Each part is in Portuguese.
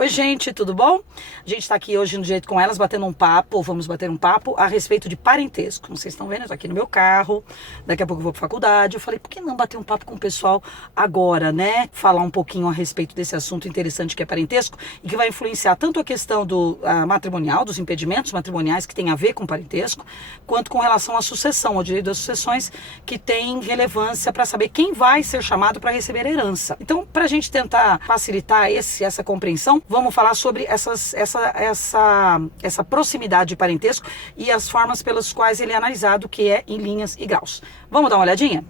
Oi gente, tudo bom? A gente está aqui hoje no Jeito com Elas, batendo um papo, vamos bater um papo a respeito de parentesco. Como vocês estão vendo, eu tô aqui no meu carro, daqui a pouco eu vou pra faculdade. Eu falei, por que não bater um papo com o pessoal agora, né? Falar um pouquinho a respeito desse assunto interessante que é parentesco e que vai influenciar tanto a questão do matrimonial, dos impedimentos matrimoniais que tem a ver com parentesco, quanto com relação à sucessão, ao direito das sucessões, que tem relevância para saber quem vai ser chamado para receber a herança. Então, para a gente tentar facilitar essa compreensão, vamos falar sobre essa proximidade de parentesco e as formas pelas quais ele é analisado, que é em linhas e graus. Vamos dar uma olhadinha?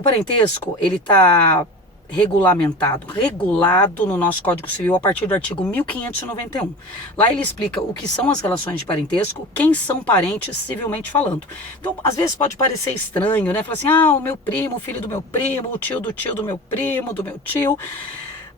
O parentesco, ele está regulado no nosso Código Civil a partir do artigo 1591. Lá ele explica o que são as relações de parentesco, quem são parentes civilmente falando. Então, às vezes pode parecer estranho, né? Falar assim, o meu primo, o filho do meu primo, o tio do meu primo, do meu tio.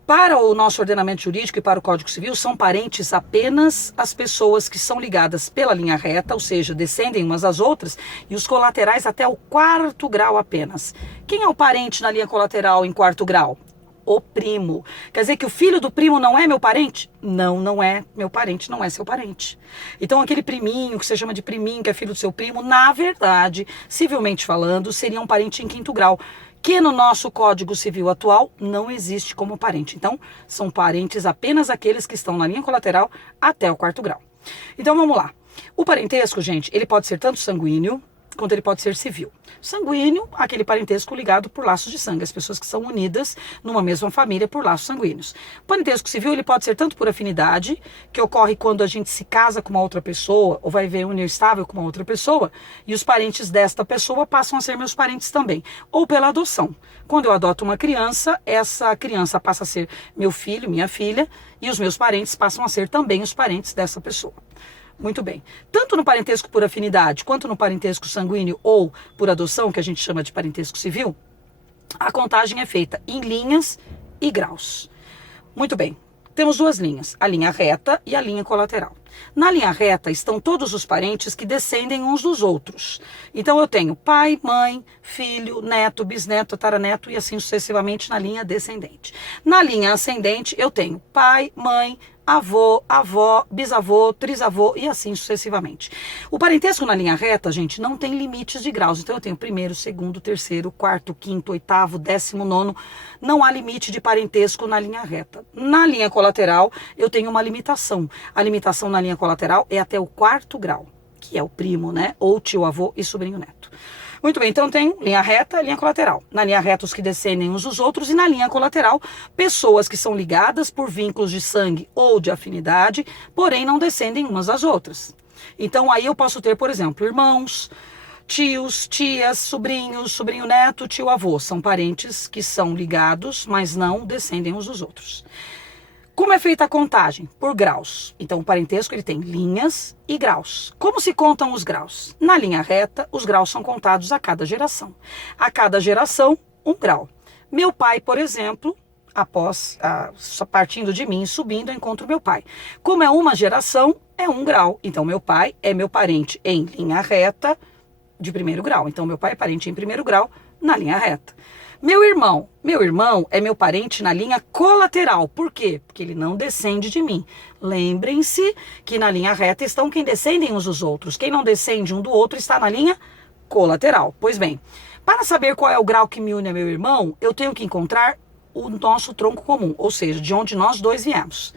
Para o nosso ordenamento jurídico e para o Código Civil, são parentes apenas as pessoas que são ligadas pela linha reta, ou seja, descendem umas das outras, e os colaterais até o 4º grau apenas. Quem é o parente na linha colateral em 4º grau? O primo. Quer dizer que o filho do primo não é meu parente? Não, não é meu parente, não é seu parente. Então aquele priminho que você chama de priminho, que é filho do seu primo, na verdade, civilmente falando, seria um parente em 5º grau, que no nosso Código Civil atual não existe como parente. Então, são parentes apenas aqueles que estão na linha colateral até o 4º grau. Então, vamos lá. O parentesco, gente, ele pode ser tanto sanguíneo, quanto ele pode ser civil. Sanguíneo, aquele parentesco ligado por laços de sangue, as pessoas que são unidas numa mesma família por laços sanguíneos. O parentesco civil, ele pode ser tanto por afinidade, que ocorre quando a gente se casa com uma outra pessoa, ou vai ver união estável com uma outra pessoa, e os parentes desta pessoa passam a ser meus parentes também. Ou pela adoção. Quando eu adoto uma criança, essa criança passa a ser meu filho, minha filha, e os meus parentes passam a ser também os parentes dessa pessoa. Muito bem. Tanto no parentesco por afinidade, quanto no parentesco sanguíneo ou por adoção, que a gente chama de parentesco civil, a contagem é feita em linhas e graus. Muito bem. Temos duas linhas, a linha reta e a linha colateral. Na linha reta estão todos os parentes que descendem uns dos outros. Então eu tenho pai, mãe, filho, neto, bisneto, tataraneto e assim sucessivamente na linha descendente. Na linha ascendente eu tenho pai, mãe, avô, avó, bisavô, trisavô e assim sucessivamente. O parentesco na linha reta, gente, não tem limites de graus. Então eu tenho 1º, 2º, 3º, 4º, 5º, 8º, 19º. Não há limite de parentesco na linha reta. Na linha colateral, eu tenho uma limitação. A limitação na linha colateral é até o 4º grau, que é o primo, né? Ou tio, avô e sobrinho neto. Muito bem, então tem linha reta e linha colateral. Na linha reta, os que descendem uns dos outros, e na linha colateral, pessoas que são ligadas por vínculos de sangue ou de afinidade, porém não descendem umas das outras. Então aí eu posso ter, por exemplo, irmãos, tios, tias, sobrinhos, sobrinho neto, tio avô. São parentes que são ligados, mas não descendem uns dos outros. Como é feita a contagem? Por graus. Então, o parentesco ele tem linhas e graus. Como se contam os graus? Na linha reta, os graus são contados a cada geração. A cada geração, 1 grau. Meu pai, por exemplo, partindo de mim, subindo, eu encontro meu pai. Como é uma geração, é 1 grau. Então, meu pai é meu parente em linha reta de 1º grau. Então, meu pai é parente em 1º grau na linha reta. Meu irmão é meu parente na linha colateral. Por quê? Porque ele não descende de mim. Lembrem-se que na linha reta estão quem descendem uns dos outros. Quem não descende um do outro está na linha colateral. Pois bem, para saber qual é o grau que me une a meu irmão, eu tenho que encontrar o nosso tronco comum, ou seja, de onde nós dois viemos.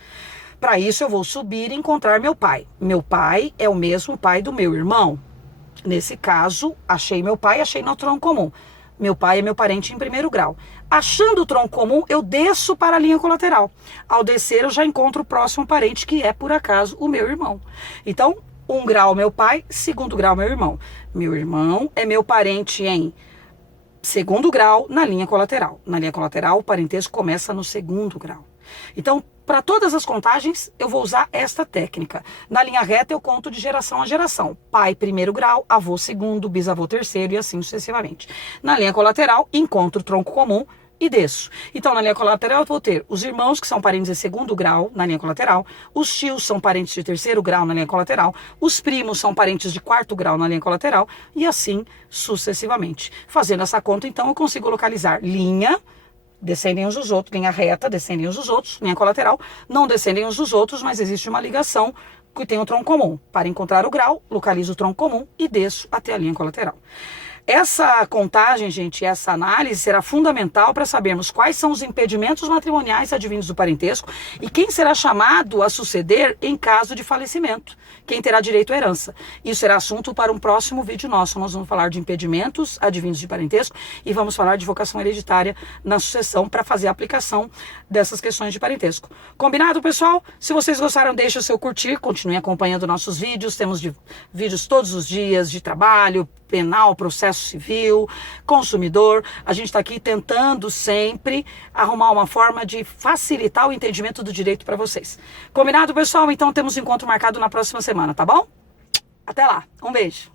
Para isso eu vou subir e encontrar meu pai. Meu pai é o mesmo pai do meu irmão. Nesse caso, achei meu pai, achei no tronco comum. Meu pai é meu parente em 1º grau. Achando o tronco comum, eu desço para a linha colateral. Ao descer, eu já encontro o próximo parente, que é, por acaso, o meu irmão. Então, 1 grau meu pai, 2º grau meu irmão. Meu irmão é meu parente em 2º grau na linha colateral. Na linha colateral, o parentesco começa no 2º grau. Então, para todas as contagens, eu vou usar esta técnica. Na linha reta, eu conto de geração a geração. Pai, 1º grau, avô, 2º, bisavô, 3º e assim sucessivamente. Na linha colateral, encontro o tronco comum e desço. Então, na linha colateral, eu vou ter os irmãos, que são parentes de 2º grau, na linha colateral. Os tios são parentes de 3º grau, na linha colateral. Os primos são parentes de 4º grau, na linha colateral. E assim sucessivamente. Fazendo essa conta, então, eu consigo localizar linha, descendem uns dos outros, linha reta, descendem uns dos outros, linha colateral, não descendem uns dos outros, mas existe uma ligação que tem um tronco comum. Para encontrar o grau, localizo o tronco comum e desço até a linha colateral. Essa contagem, gente, essa análise será fundamental para sabermos quais são os impedimentos matrimoniais advindos do parentesco e quem será chamado a suceder em caso de falecimento, quem terá direito à herança. Isso será assunto para um próximo vídeo nosso. Nós vamos falar de impedimentos advindos de parentesco e vamos falar de vocação hereditária na sucessão para fazer a aplicação dessas questões de parentesco. Combinado, pessoal? Se vocês gostaram, deixe o seu curtir, continue acompanhando nossos vídeos. Temos vídeos todos os dias de trabalho, penal, processo civil, consumidor. A gente está aqui tentando sempre arrumar uma forma de facilitar o entendimento do direito para vocês. Combinado, pessoal? Então temos encontro marcado na próxima semana, tá bom? Até lá. Um beijo.